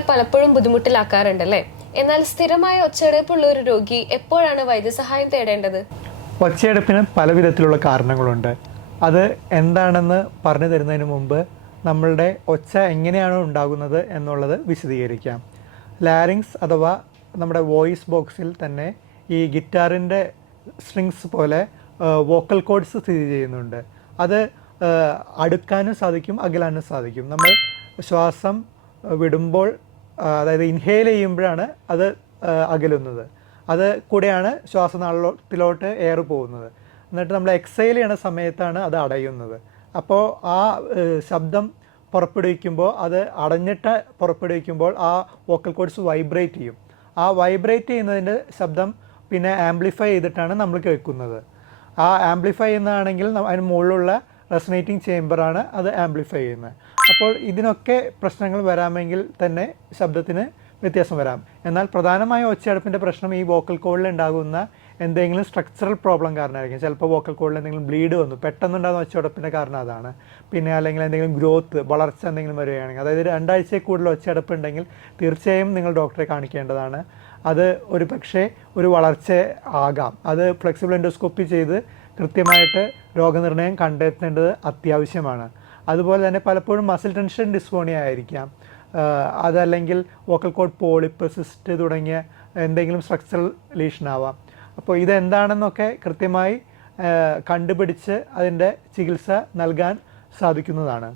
നമ്മളെ പലപ്പോഴും ബുദ്ധിമുട്ടിലാക്കാറുണ്ടല്ലേ? എന്നാൽ സ്ഥിരമായ ഒച്ചയടപ്പുള്ള ഒരു രോഗി എപ്പോഴാണ് വൈദ്യസഹായം തേടേണ്ടത്? ഒച്ചയെടുപ്പിന് പല വിധത്തിലുള്ള കാരണങ്ങളുണ്ട്. അത് എന്താണെന്ന് പറഞ്ഞു തരുന്നതിന് മുമ്പ് നമ്മളുടെ ഒച്ച എങ്ങനെയാണ് ഉണ്ടാകുന്നത് എന്നുള്ളത് വിശദീകരിക്കാം. ലാരിങ്സ് അഥവാ നമ്മുടെ വോയിസ് ബോക്സിൽ തന്നെ ഈ ഗിറ്റാറിന്റെ സ്ട്രിങ്സ് പോലെ വോക്കൽ കോഡ്സ് സ്ഥിതി ചെയ്യുന്നുണ്ട്. അത് അടുക്കാനും സാധിക്കും അകലാനും സാധിക്കും. നമ്മൾ ശ്വാസം വിടുമ്പോൾ അതായത് ഇൻഹെയിൽ ചെയ്യുമ്പോഴാണ് അത് അകലുന്നത്. അത് കൂടെയാണ് ശ്വാസനാളത്തിലോട്ട് എയർ പോകുന്നത്. എന്നിട്ട് നമ്മൾ എക്സൈൽ ചെയ്യണ സമയത്താണ് അത് അടയുന്നത്. അപ്പോൾ ആ ശബ്ദം പുറപ്പെടുവിക്കുമ്പോൾ അത് അടഞ്ഞിട്ട് പുറപ്പെടുവിക്കുമ്പോൾ ആ വോക്കൽ കോഡ്സ് വൈബ്രേറ്റ് ചെയ്യും. ആ വൈബ്രേറ്റ് ചെയ്യുന്നതിന്റെ ശബ്ദം പിന്നെ ആംപ്ലിഫൈ ചെയ്തിട്ടാണ് നമ്മൾ കേൾക്കുന്നത്. ആ ആംപ്ലിഫൈ ചെയ്യുന്നതാണെങ്കിൽ അതിന് മുകളിലുള്ള റെസനേറ്റിംഗ് ചേംബറാണ് അത് ആംപ്ലിഫൈ ചെയ്യുന്നത്. അപ്പോൾ ഇതിനൊക്കെ പ്രശ്നങ്ങൾ വരാമെങ്കിൽ തന്നെ ശബ്ദത്തിന് വ്യത്യാസം വരാം. എന്നാൽ പ്രധാനമായ ഒച്ചയടപ്പിന്റെ പ്രശ്നം ഈ വോക്കൽ കോഡിൽ ഉണ്ടാകുന്ന എന്തെങ്കിലും സ്ട്രക്ചറൽ പ്രോബ്ലം കാരണമായിരിക്കും. ചിലപ്പോൾ വോക്കൽ കോഡിൽ എന്തെങ്കിലും ബ്ലീഡ് വന്നു. പെട്ടെന്നുണ്ടാകുന്ന ഒച്ചയടപ്പിന്റെ കാരണം അതാണ്. പിന്നെ അല്ലെങ്കിൽ എന്തെങ്കിലും ഗ്രോത്ത് വളർച്ച എന്തെങ്കിലും വരികയാണെങ്കിൽ അതായത് രണ്ടാഴ്ചയിൽ കൂടുതൽ ഒച്ചയടപ്പ് ഉണ്ടെങ്കിൽ തീർച്ചയായും നിങ്ങൾ ഡോക്ടറെ കാണിക്കേണ്ടതാണ്. അത് ഒരു പക്ഷേ ഒരു വളർച്ച ആകാം. അത് ഫ്ലെക്സിബിൾ എൻഡോസ്കോപ്പി ചെയ്ത് കൃത്യമായിട്ട് രോഗനിർണയം കണ്ടെത്തേണ്ടത് അത്യാവശ്യമാണ്. അതുപോലെ തന്നെ പലപ്പോഴും മസിൽ ടെൻഷൻ ഡിസ്ഫോണിയ ആയിരിക്കാം. അതല്ലെങ്കിൽ വോക്കൽ കോഡ് പോളിപ്പ് സിസ്റ്റ് തുടങ്ങിയ എന്തെങ്കിലും സ്ട്രക്ചറൽ ലീഷൻ ആവാം. അപ്പോൾ ഇതെന്താണെന്നൊക്കെ കൃത്യമായി കണ്ടുപിടിച്ച് അതിന്റെ ചികിത്സ നൽകാൻ സാധിക്കുന്നതാണ്.